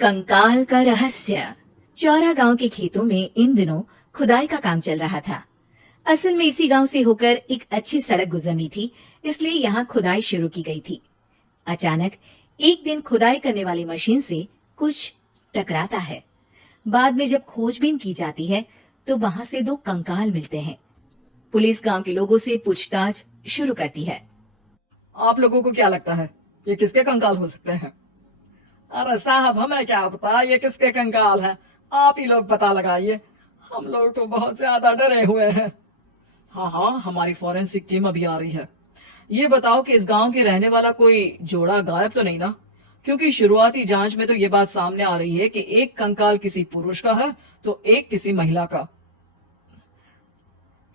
कंकाल का रहस्य। चौरा गांव के खेतों में इन दिनों खुदाई का काम चल रहा था। असल में इसी गांव से होकर एक अच्छी सड़क गुजरनी थी, इसलिए यहाँ खुदाई शुरू की गई थी। अचानक एक दिन खुदाई करने वाली मशीन से कुछ टकराता है। बाद में जब खोजबीन की जाती है तो वहाँ से दो कंकाल मिलते हैं। पुलिस गांव के लोगों से पूछताछ शुरू करती है। आप लोगों को क्या लगता है ये किसके कंकाल हो सकते हैं? अरे साहब, हमें क्या पता ये किसके कंकाल हैं? आप ही लोग पता लगाइए, हम लोग तो बहुत ज्यादा डरे हुए हैं। हाँ, हमारी फॉरेंसिक टीम अभी आ रही है। ये बताओ कि इस गांव के रहने वाला कोई जोड़ा गायब तो नहीं ना? क्योंकि शुरुआती जांच में तो ये बात सामने आ रही है कि एक कंकाल किसी पुरुष का है तो एक किसी महिला का।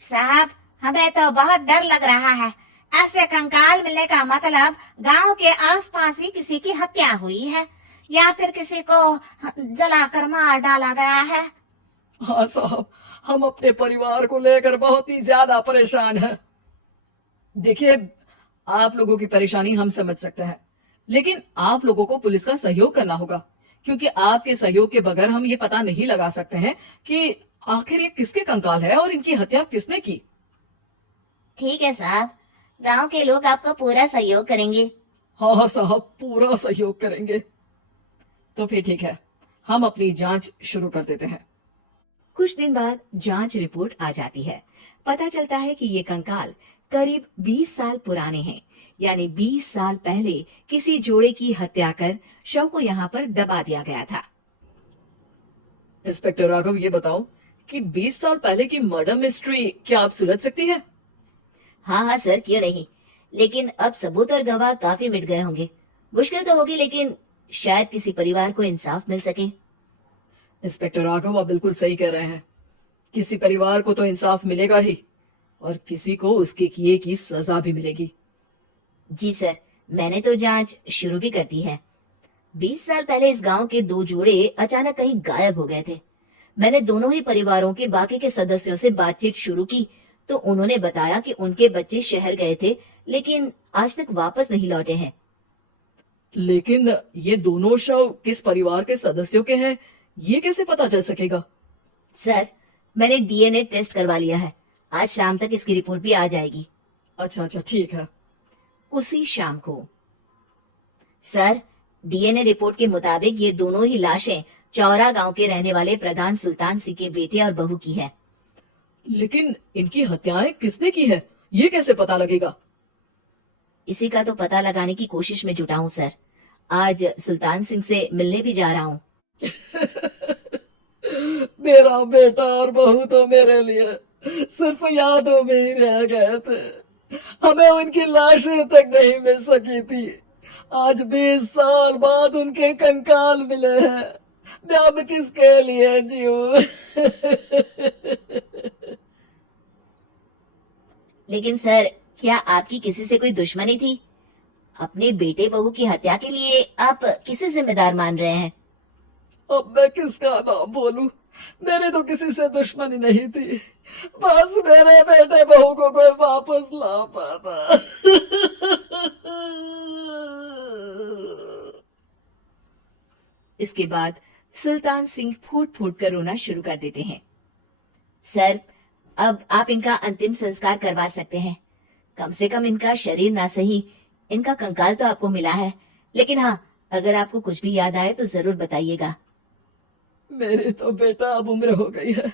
साहब, हमें तो बहुत डर लग रहा है। ऐसे कंकाल मिलने का मतलब गांव के आसपास ही किसी की हत्या हुई है या फिर किसी को जलाकर मार डाला गया है। हाँ साहब, हम अपने परिवार को लेकर बहुत ही ज्यादा परेशान हैं। देखिए, आप लोगों की परेशानी हम समझ सकते हैं, लेकिन आप लोगों को पुलिस का सहयोग करना होगा, क्योंकि आपके सहयोग के बगैर हम ये पता नहीं लगा सकते हैं कि आखिर ये किसके कंकाल है और इनकी हत्या किसने की। ठीक है साहब, गांव के लोग आपको पूरा सहयोग करेंगे। हाँ साहब, पूरा सहयोग करेंगे। तो फिर ठीक है, हम अपनी जांच शुरू कर देते हैं। कुछ दिन बाद जांच रिपोर्ट आ जाती है। पता चलता है कि ये कंकाल करीब 20 साल पुराने हैं, यानी 20 साल पहले किसी जोड़े की हत्या कर शव को यहाँ पर दबा दिया गया था। इंस्पेक्टर राघव, ये बताओ कि 20 साल पहले की मर्डर मिस्ट्री क्या आप सुलझ सकती है? हाँ सर, क्यों नहीं। लेकिन अब सबूत और गवाह काफी मिट गए होंगे। मुश्किल तो होगी, लेकिन शायद किसी परिवार को इंसाफ मिल सके। इंस्पेक्टर राघव, आप बिल्कुल सही कह रहे हैं। किसी परिवार को तो इंसाफ मिलेगा ही और किसी को उसके किए की सजा भी मिलेगी। जी सर, मैंने तो जांच शुरू भी कर दी है। 20 साल पहले इस गांव के दो जोड़े अचानक कहीं गायब हो गए थे। मैंने दोनों ही परिवारों के बाकी के सदस्यों से बातचीत शुरू की तो उन्होंने बताया कि उनके बच्चे शहर गए थे, लेकिन आज तक वापस नहीं लौटे हैं। लेकिन ये दोनों शव किस परिवार के सदस्यों के हैं, ये कैसे पता चल सकेगा? सर, मैंने डीएनए टेस्ट करवा लिया है। आज शाम तक इसकी रिपोर्ट भी आ जाएगी। अच्छा, ठीक है। उसी शाम को सर, डीएनए रिपोर्ट के मुताबिक ये दोनों ही लाशें चौरा गांव के रहने वाले प्रधान सुल्तान सिंह के बेटे और बहू की है। लेकिन इनकी हत्याएं किसने की है, ये कैसे पता लगेगा? इसी का तो पता लगाने की कोशिश में जुटा हूँ सर। आज सुल्तान सिंह से मिलने भी जा रहा हूँ। मेरा बेटा और बहू तो मेरे लिए सिर्फ यादों में ही रह गए थे। हमें उनकी लाशें तक नहीं मिल सकी थी। आज 20 साल बाद उनके कंकाल मिले हैं। मैं अब किसके लिए जीऊं? लेकिन सर, क्या आपकी किसी से कोई दुश्मनी थी? अपने बेटे बहू की हत्या के लिए आप किसे जिम्मेदार मान रहे हैं? अब मैं किसका नाम बोलूं? मेरी तो किसी से दुश्मनी नहीं थी, बस मेरे बेटे बहू को कोई वापस ला पाता। इसके बाद सुल्तान सिंह फूट फूट कर रोना शुरू कर देते हैं। सर, अब आप इनका अंतिम संस्कार करवा सकते हैं। कम से कम इनका शरीर ना सही, इनका कंकाल तो आपको मिला है। लेकिन हाँ, अगर आपको कुछ भी याद आए तो जरूर बताइएगा। मेरी तो बेटा अब उम्र हो गई है,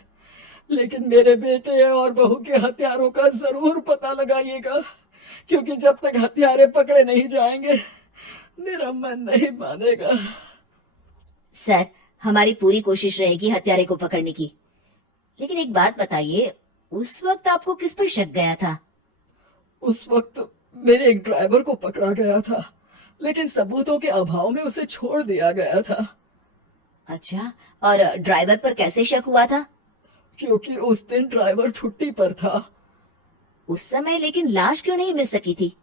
लेकिन मेरे बेटे और बहू के हत्यारों का जरूर पता लगाइएगा, क्योंकि जब तक हत्यारे पकड़े नहीं जाएंगे मेरा मन नहीं मानेगा। सर, हमारी पूरी कोशिश रहेगी हत्यारे को पकड़ने की। लेकिन एक बात बताइए, उस वक्त आपको किस पर शक गया था? उस वक्त मेरे एक ड्राइवर को पकड़ा गया था, लेकिन सबूतों के अभाव में उसे छोड़ दिया गया था। अच्छा, और ड्राइवर पर कैसे शक हुआ था? क्योंकि उस दिन ड्राइवर छुट्टी पर था। उस समय लेकिन लाश क्यों नहीं मिल सकी थी?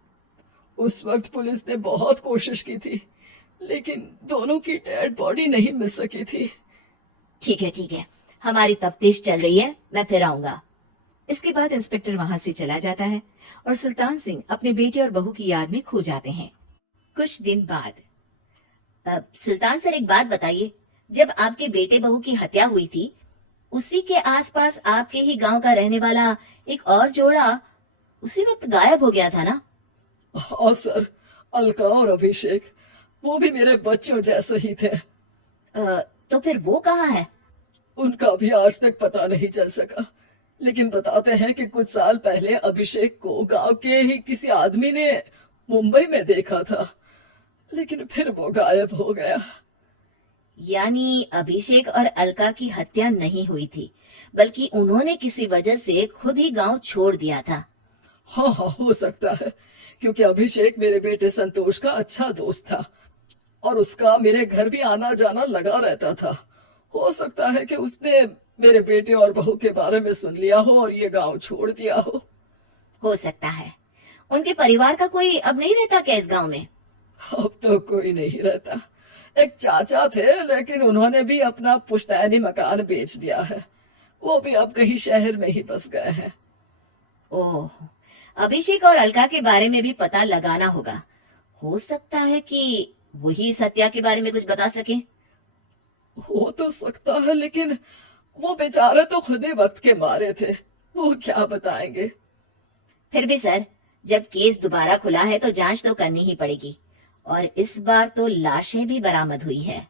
उस वक्त पुलिस ने बहुत कोशिश की थी, लेकिन दोनों की डेड बॉडी नहीं मिल सकी थी। ठीक है, हमारी तफ्तीश चल रही है, मैं फिर आऊंगा। इसके बाद इंस्पेक्टर वहां से चला जाता है और सुल्तान सिंह अपने बेटे और बहू की याद में खो जाते हैं। कुछ दिन बाद सुल्तान सर, एक बात बताइए, जब आपके बेटे बहू की हत्या हुई थी, उसी के आसपास आपके ही गांव का रहने वाला एक और जोड़ा उसी वक्त गायब हो गया था ना? हाँ सर, अलका और अभिषेक, वो भी मेरे बच्चों जैसे ही थे। तो फिर वो कहाँ है? उनका भी आज तक पता नहीं चल सका, लेकिन बताते हैं कि कुछ साल पहले अभिषेक को गांव के ही किसी आदमी ने मुंबई में देखा था, लेकिन फिर वो गायब हो गया। यानी अभिषेक और अलका की हत्या नहीं हुई थी, बल्कि उन्होंने किसी वजह से खुद ही गांव छोड़ दिया था। हाँ हाँ, हो सकता है, क्योंकि अभिषेक मेरे बेटे संतोष का अच्छा दोस्त था और उसका मेरे घर भी आना जाना लगा रहता था। हो सकता है कि उसने मेरे बेटे और बहू के बारे में सुन लिया हो और ये गांव छोड़ दिया हो सकता है। उनके परिवार का कोई अब नहीं रहता क्या इस गांव में? अब तो कोई नहीं रहता। एक चाचा थे, लेकिन उन्होंने भी अपना पुश्तैनी मकान बेच दिया है। वो भी अब कहीं शहर में ही बस गए हैं। ओह, अभिषेक और अलका के बारे में भी पता लगाना होगा। हो सकता है कि वही इस हत्या के बारे में कुछ बता सके। हो तो सकता है, लेकिन वो बेचारे तो खुद ही वक्त के मारे थे, वो क्या बताएंगे। फिर भी सर, जब केस दोबारा खुला है तो जांच तो करनी ही पड़ेगी, और इस बार तो लाशें भी बरामद हुई है।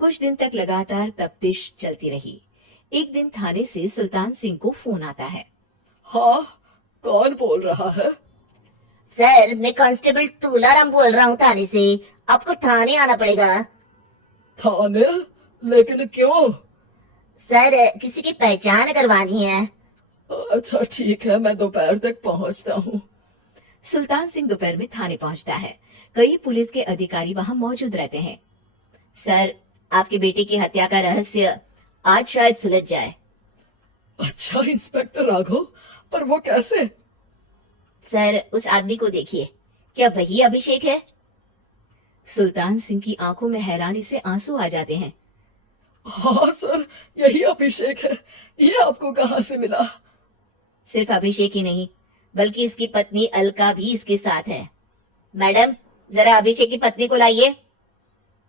कुछ दिन तक लगातार तफ्तीश चलती रही। एक दिन थाने से सुल्तान सिंह को फोन आता है। हाँ, कौन बोल रहा है? सर, मैं कांस्टेबल तुलाराम बोल रहा हूँ थाने से। आपको थाने आना पड़ेगा। थाने? लेकिन क्यों? सर, किसी की पहचान करवानी है। अच्छा ठीक है, मैं दोपहर तक पहुंचता हूँ। सुल्तान सिंह दोपहर में थाने पहुंचता है। कई पुलिस के अधिकारी वहां मौजूद रहते हैं। सर, आपके बेटे की हत्या का रहस्य आज शायद सुलझ जाए। अच्छा इंस्पेक्टर राघव, पर वो कैसे? सर, उस आदमी को देखिए, क्या वही अभिषेक है? सुल्तान सिंह की आंखों में हैरानी से आंसू आ जाते हैं। हाँ सर, यही अभिषेक है। ये आपको कहाँ से मिला? सिर्फ अभिषेक ही नहीं, बल्कि इसकी पत्नी अलका भी इसके साथ है। मैडम, जरा अभिषेक की पत्नी को लाइए।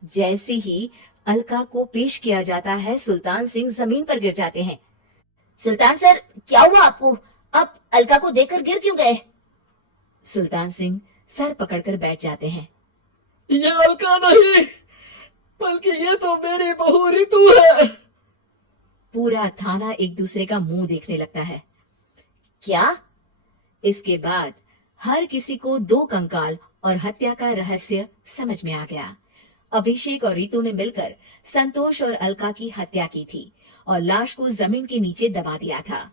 जैसे ही अलका को पेश किया जाता है, सुल्तान सिंह जमीन पर गिर जाते हैं। सुल्तान सर, क्या हुआ आपको? आप अलका को देखकर गिर क्यों गए? सुल्तान सिंह सर पकड़कर बैठ जाते हैं। ये अलका नहीं, बल्कि ये तो मेरी बहू रितु है। पूरा थाना एक दूसरे का मुंह देखने लगता है। क्या? इसके बाद हर किसी को दो कंकाल और हत्या का रहस्य समझ में आ गया। अभिषेक और रितु ने मिलकर संतोष और अलका की हत्या की थी और लाश को जमीन के नीचे दबा दिया था।